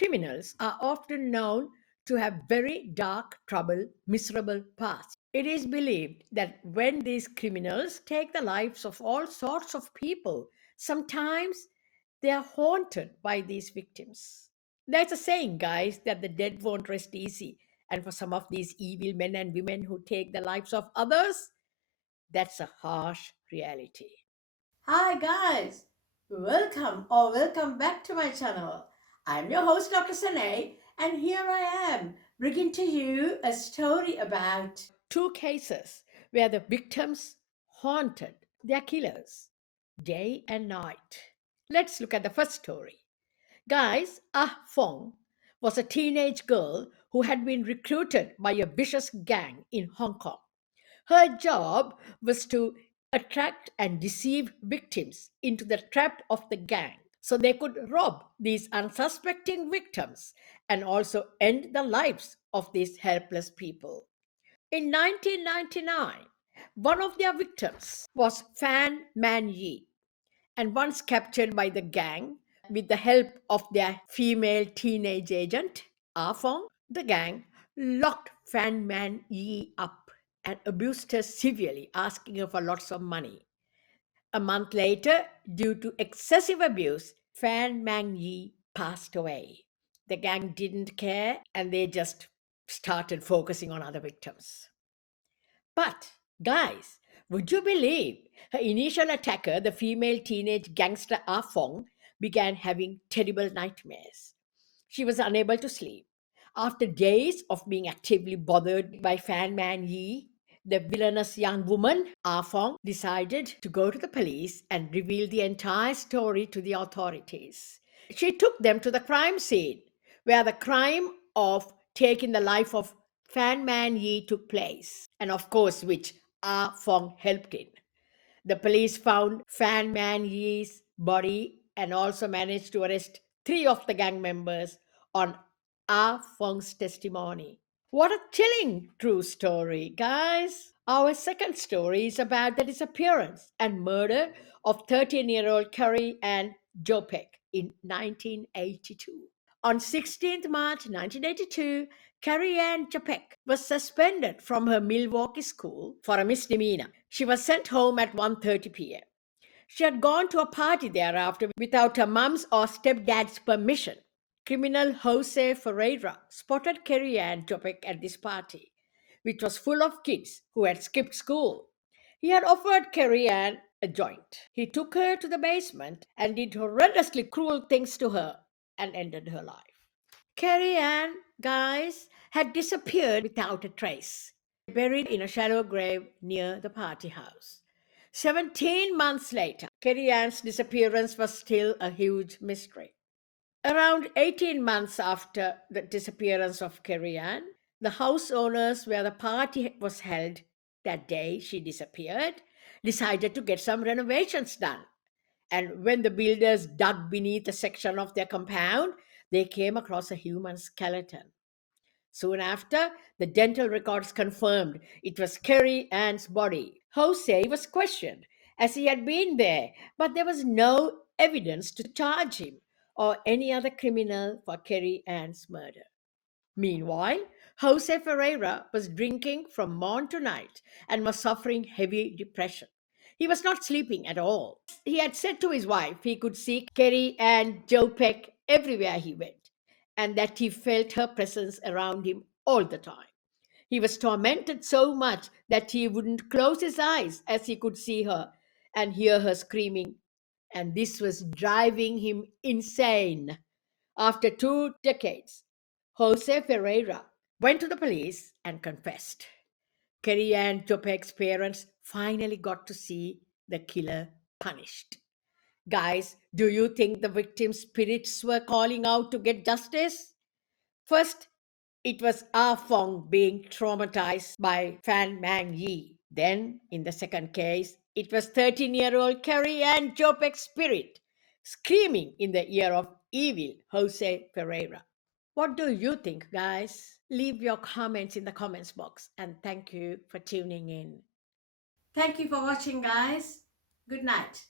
criminals are often known to have very dark, troubled, miserable pasts. It is believed that when these criminals take the lives of all sorts of people, sometimes they are haunted by these victims. There's a saying, guys, that the dead won't rest easy. And for some of these evil men and women who take the lives of others, that's a harsh reality. Hi guys, welcome back to my channel. I'm your host Dr. Sanay, and here I am bringing to you a story about two cases where the victims haunted their killers day and night. Let's look at the first story. Guys, Ah Fong was a teenage girl who had been recruited by a vicious gang in Hong Kong. Her job was to attract and deceive victims into the trap of the gang so they could rob these unsuspecting victims and also end the lives of these helpless people. In 1999, one of their victims was Fan Man-yee, and once captured by the gang with the help of their female teenage agent, Ah Fong, the gang locked Fan Man Yi up and abused her severely, asking her for lots of money. A month later, due to excessive abuse, Fan Man Yi passed away. The gang didn't care and they just started focusing on other victims. But, guys, would you believe her initial attacker, the female teenage gangster Ah Fong, began having terrible nightmares? She was unable to sleep. After days of being actively bothered by Fan Man Yi, the villainous young woman, Ah Fong, decided to go to the police and reveal the entire story to the authorities. She took them to the crime scene, where the crime of taking the life of Fan Man Yi took place, and of course, which Ah Fong helped in. The police found Fan Man Yi's body and also managed to arrest three of the gang members on Ah Fong's testimony. What a chilling true story, guys! Our second story is about the disappearance and murder of 13-year-old Kerry Ann in 1982. On 16th March 1982, Kerry Ann was suspended from her Milwaukee school for a misdemeanor. She was sent home at 1:30 p.m. She had gone to a party thereafter without her mum's or stepdad's permission. Criminal Jose Ferreira spotted Kerry Ann at this party, which was full of kids who had skipped school. He had offered Kerry Ann a joint. He took her to the basement and did horrendously cruel things to her and ended her life. Kerry Ann, guys, had disappeared without a trace, buried in a shallow grave near the party house. 17 months later, Kerry Ann's disappearance was still a huge mystery. Around 18 months after the disappearance of Kerry Ann, the house owners where the party was held that day she disappeared decided to get some renovations done. And when the builders dug beneath a section of their compound, they came across a human skeleton. Soon after, the dental records confirmed it was Kerry Ann's body. Jose was questioned as he had been there, but there was no evidence to charge him or any other criminal for Kerry Ann's murder. Meanwhile, Jose Ferreira was drinking from morn to night and was suffering heavy depression. He was not sleeping at all. He had said to his wife he could see Kerry and Joe Peck everywhere he went, and that he felt her presence around him all the time. He was tormented so much that he wouldn't close his eyes as he could see her and hear her screaming, and this was driving him insane. After 2 decades, Jose Ferreira went to the police and confessed. Kerry and Topek's parents finally got to see the killer punished. Guys, do you think the victims' spirits were calling out to get justice? First, it was Ah Fong being traumatized by Fan Man-yee. Then, in the second case, it was 13-year-old Kerry Ann Jopek's spirit screaming in the ear of evil Jose Ferreira. What do you think, guys? Leave your comments in the comments box and thank you for tuning in. Thank you for watching, guys. Good night.